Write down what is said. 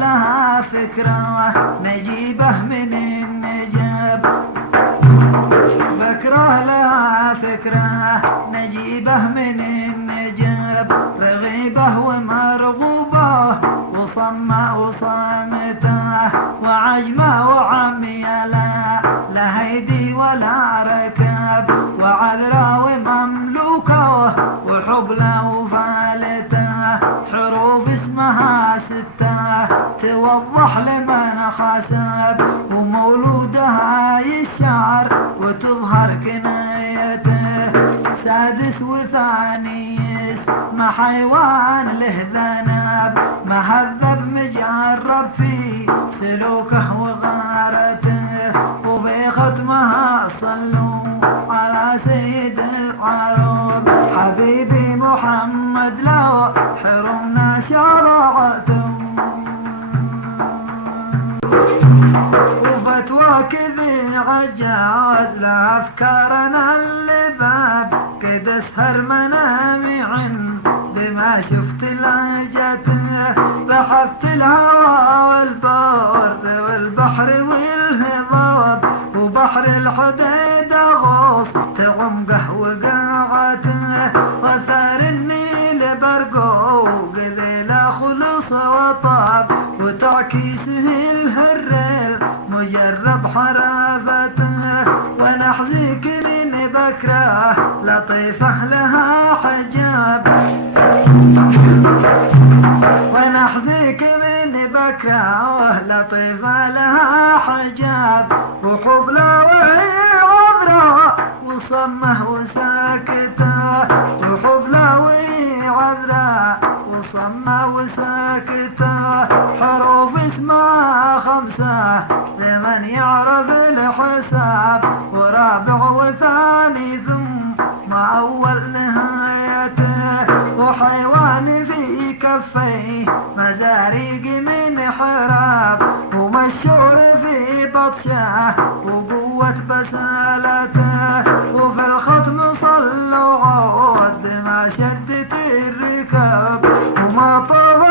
لها فكرة نجيبه من النجاب، بكره لها فكرة نجيبه من النجاب، رغيبه ومرغوبه وصمه وصامته وعجمه وعميه لا هيدي ولا ركاب، وعذرا ومملوكه وحبله وفالته، حروف اسمها ستة توضح لمن حسب، ومولودها يشعر وتظهر كنايته، سادس وثاني اسم حيوان له ذنب، مهذب مجرب في سلوكه وغارته، وفي ختمها صلوا على سيد العروب، حبيبي محمد لو حرمنا شرعته، وفتوى كذي عجاز لأفكارنا اللباب، قد اسهر منامي عند ما شفت لهجته، بحثت الهوى والبرد والبحر والهضاب، وبحر الحديد غوص تعمقه وقاعته، وثار النيل برقوق ذيلا خلص وطاب، وتعكيسه الهرير مجرب حرافته، ونحذيك من بكره لطيفه لها حجاب، ونحذيك من بكره لطيفه لها حجاب، وحبله وهي عذراء وصمه وساكته، وحبله وهي عذراء وصمه وساكته، حروف اسمها خمسة لمن يعرف الحساب، ورابع وثاني ثم أول نهايته، وحيوان في كفيه مزاريق من حراب، ومشهور في بطشه وقوة بسالته، وفي الختم صلوا عود ما شدت الركاب، وما طاب